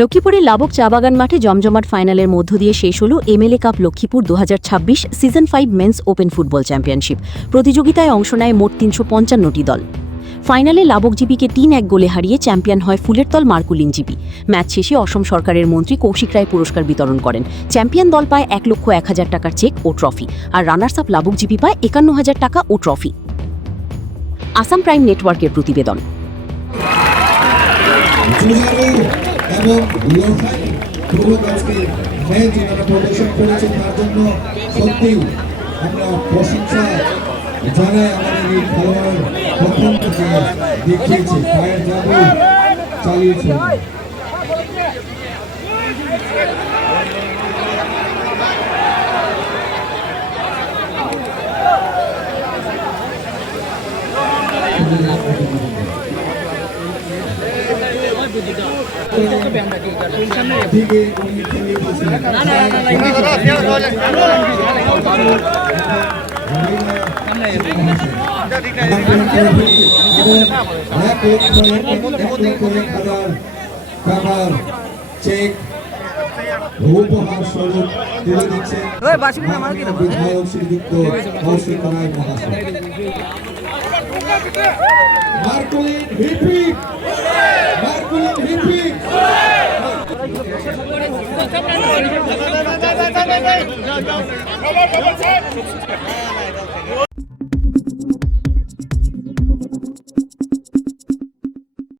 লক্ষ্মীপুরের লাবক চা বাগান মাঠে জমজমাট ফাইনালের মধ্য দিয়ে শেষ হল MLA cup Lakshmipur 2026 season 5 men's open football championship. প্রতিযোগিতায় অংশ নেয় মোট 355টি দল। ফাইনালে লাবক জিপিকে 3-1 গোলে হারিয়ে চ্যাম্পিয়ন হয় ফুলেরতল মার্কুলিন জিপি। ম্যাচ শেষে অসম সরকারের মন্ত্রী কৌশিক রায় পুরস্কার বিতরণ করেন। চ্যাম্পিয়ন দল পায় 1,01,000 টাকার চেক ও ট্রফি, আর রানার্স আপ লাবক জিপি পায় 51,000 টাকা ও ট্রফি। আসাম প্রাইম নেটওয়ার্কের প্রতিবেদন। এবং ম্যাচ যারা প্রদর্শন করেছেন তার জন্য সত্যিই আমরা প্রশংসা জানাই। আমাদের এই খেলোয়াড় প্রথম থেকে দেখিয়েছে, পায়ের জাদু চালিয়েছে। চেক উপহার স্বরূপ তুলে দিচ্ছে বিধায়ক শ্রীযুক্ত কৌশিক রায় মহাশয়। মার্কুলিন হিপিক, মার্কুলিন হিপিক।